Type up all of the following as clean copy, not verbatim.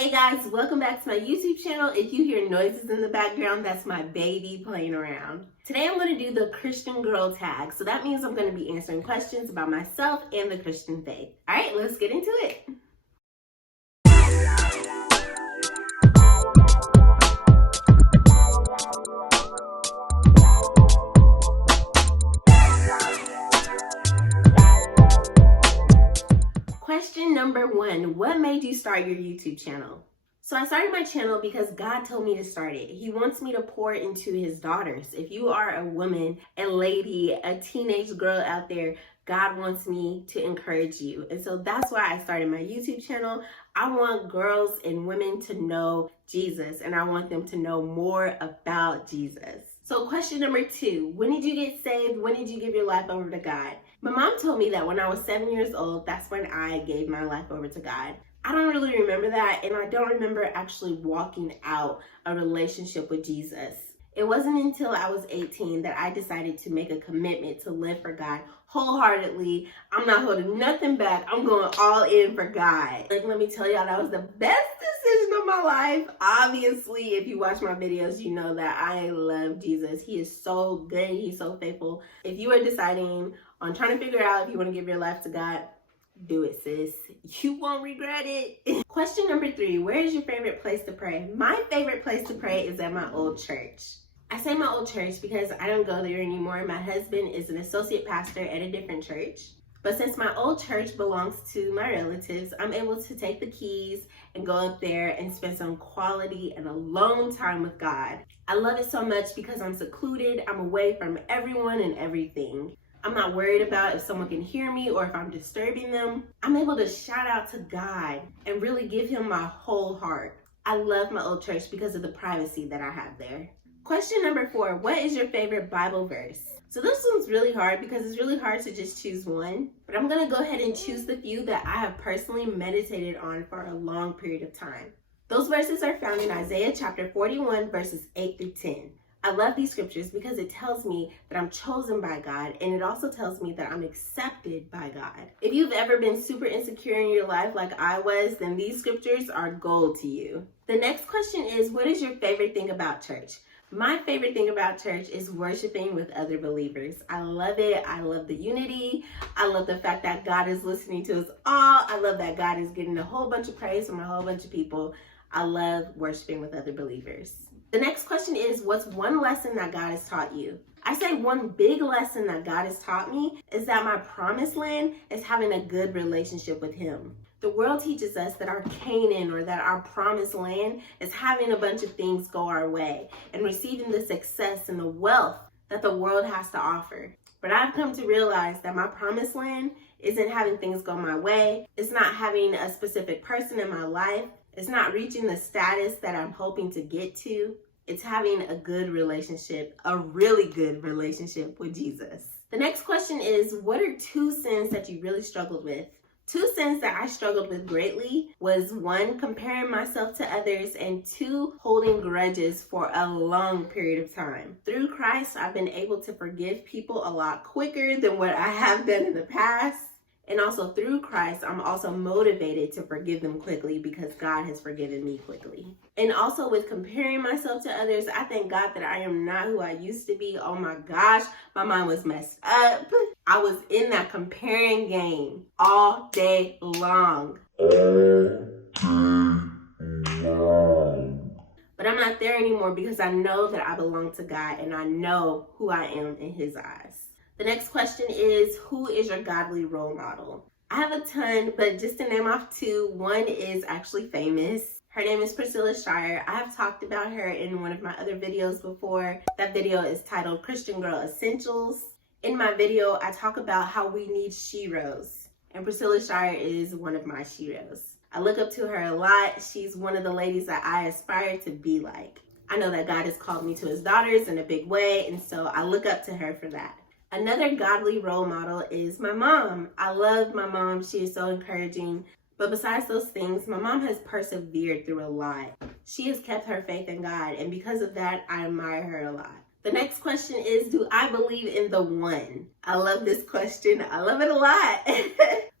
Hey guys, welcome back to my YouTube channel. If you hear noises in the background, that's my baby playing around. Today I'm going to do the Christian girl tag. So that means I'm going to be answering questions about myself and the Christian faith. All right, let's get into it. Question number 1, what made you start your YouTube channel? So I started my channel because God told me to start it. He wants me to pour into his daughters. If you are a woman, a lady, a teenage girl out there, God wants me to encourage you. And so that's why I started my YouTube channel. I want girls and women to know Jesus, and I want them to know more about Jesus. So question number 2, when did you get saved? When did you give your life over to God? My mom told me that when I was 7 years old, that's when I gave my life over to God. I don't really remember that, and I don't remember actually walking out a relationship with Jesus. It wasn't until I was 18 that I decided to make a commitment to live for God wholeheartedly. I'm not holding nothing back. I'm going all in for God. Let me tell y'all, that was the best decision of my life. Obviously, if you watch my videos, you know that I love Jesus. He is so good. He's so faithful. If you are deciding on trying to figure out if you want to give your life to God, do it, sis. You won't regret it. Question number 3, where is your favorite place to pray? My favorite place to pray is at my old church. I say my old church because I don't go there anymore. My husband is an associate pastor at a different church. But since my old church belongs to my relatives, I'm able to take the keys and go up there and spend some quality and alone time with God. I love it so much because I'm secluded. I'm away from everyone and everything. I'm not worried about if someone can hear me or if I'm disturbing them. I'm able to shout out to God and really give him my whole heart. I love my old church because of the privacy that I have there. Question number 4, what is your favorite Bible verse? So this one's really hard because it's really hard to just choose one, but I'm going to go ahead and choose the few that I have personally meditated on for a long period of time. Those verses are found in Isaiah chapter 41 verses 8 through 10. I love these scriptures because it tells me that I'm chosen by God, and it also tells me that I'm accepted by God. If you've ever been super insecure in your life like I was, then these scriptures are gold to you. The next question is, what is your favorite thing about church? My favorite thing about church is worshiping with other believers. I love it. I love the unity. I love the fact that God is listening to us all. I love that God is getting a whole bunch of praise from a whole bunch of people. I love worshiping with other believers. The next question is, what's one lesson that God has taught you? I say one big lesson that God has taught me is that my promised land is having a good relationship with him. The world teaches us that our Canaan or that our promised land is having a bunch of things go our way and receiving the success and the wealth that the world has to offer. But I've come to realize that my promised land isn't having things go my way. It's not having a specific person in my life. It's not reaching the status that I'm hoping to get to. It's having a good relationship, a really good relationship with Jesus. The next question is, what are 2 sins that you really struggled with? 2 sins that I struggled with greatly was 1, comparing myself to others, and 2, holding grudges for a long period of time. Through Christ, I've been able to forgive people a lot quicker than what I have done in the past. And also through Christ, I'm also motivated to forgive them quickly because God has forgiven me quickly. And also with comparing myself to others, I thank God that I am not who I used to be. Oh my gosh, my mind was messed up. I was in that comparing game all day long. But I'm not there anymore because I know that I belong to God and I know who I am in his eyes. The next question is, who is your godly role model? I have a ton, but just to name off 2, one is actually famous. Her name is Priscilla Shirer. I have talked about her in one of my other videos before. That video is titled Christian Girl Essentials. In my video, I talk about how we need sheroes, and Priscilla Shirer is one of my sheroes. I look up to her a lot. She's one of the ladies that I aspire to be like. I know that God has called me to his daughters in a big way, and so I look up to her for that. Another godly role model is my mom. I love my mom. She is so encouraging. But besides those things, my mom has persevered through a lot. She has kept her faith in God, and because of that, I admire her a lot. The next question is, do I believe in the one? I love this question. I love it a lot.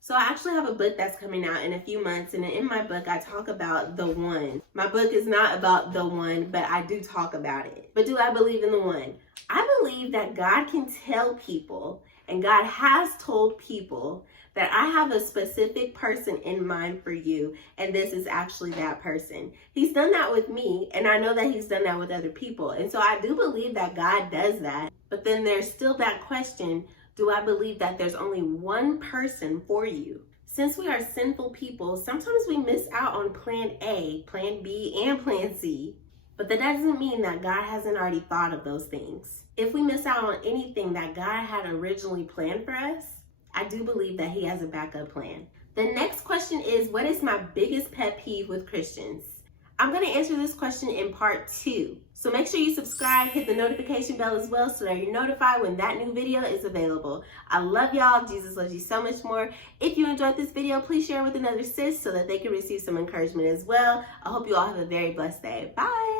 So I actually have a book that's coming out in a few months, and in my book I talk about the one. My book is not about the one, but I do talk about it. But do I believe in the one? I believe that God can tell people, and God has told people, that I have a specific person in mind for you, and this is actually that person. He's done that with me, and I know that he's done that with other people. And so I do believe that God does that. But then there's still that question, do I believe that there's only one person for you? Since we are sinful people, sometimes we miss out on plan A, plan B, and plan C. But that doesn't mean that God hasn't already thought of those things. If we miss out on anything that God had originally planned for us, I do believe that he has a backup plan. The next question is, what is my biggest pet peeve with Christians? I'm going to answer this question in part 2. So make sure you subscribe, hit the notification bell as well so that you're notified when that new video is available. I love y'all. Jesus loves you so much more. If you enjoyed this video, please share it with another sis so that they can receive some encouragement as well. I hope you all have a very blessed day. Bye.